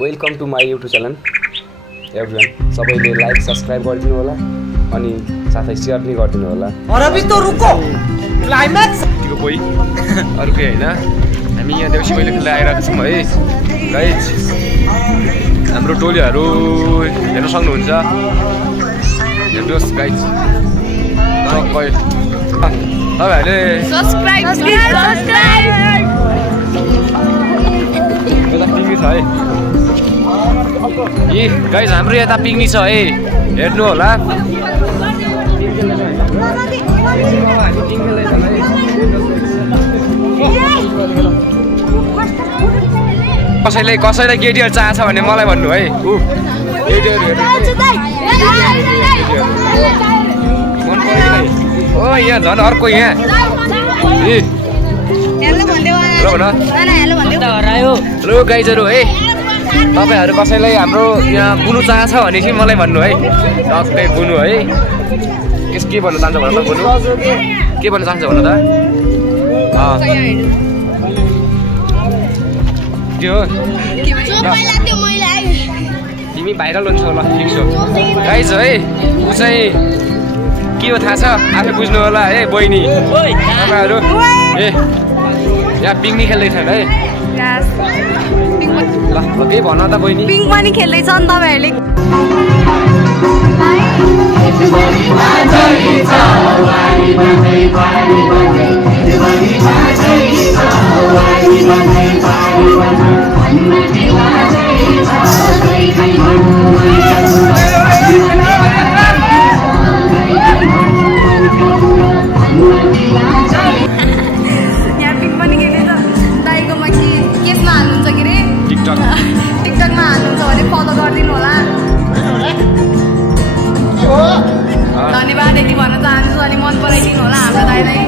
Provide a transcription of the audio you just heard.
Welcome to my YouTube channel everyone. सबैले like subscribe गरिदिनु होला अनि साथै सेयर पनि गरिदिनु होला। अरबी तो रुको क्लाइम्याक्स तिको कोही अरु केही हैन। हामी यहाँ देउसी भैलो खेल्न आइरहेका छौँ है गाइज। हाम्रो टोलीहरू हेर्न सक्नुहुन्छ। हेर्नुहोस् गाइज तपाईहरुले सब्स्क्राइब पिकनिक छ है। यी गाइज हाम्रो यता पिकनिक छ है, हेर्नु होला। कसैलाई केटीहरु चाहन्छ भने मलाई भन्नु है। ओ यहाँ झन् अर्को यहाँ हेलो गाइजहरू है। तपाईहरु कसैलाई हाम्रो यहाँ बुनु चाहन्छ भने चाहिँ मलाई भन्नु है। टक्कै बुनु है। के भन्न चाहन्छ भन त बुनु? के भन्न चाहन्छ भन त? के हो? तिमी भाइरल हुन्छ होला। ठिक छ गाइज है। ऊ चाहिँ के हो थाहा छ? आफै बुझ्नु होला है बहिनी। तपाईहरु ए यहाँ पिकनिक खेल्दैछन् है। ल के भन त बहिनी? पिङ पनि खेल्दैछ नि तपाईहरुले। यहाँ पिङ पनि खेल्दैछ। दाइको माथि केसमा हाल्नुहुन्छ के रे? टिकटकमा हाल्नुहुन्छ भने फलो गरिदिनु होला। धन्यवाद यति भन्न चाहन्छु। अनि मन पराइदिनु होला हाम्रो दाइलाई।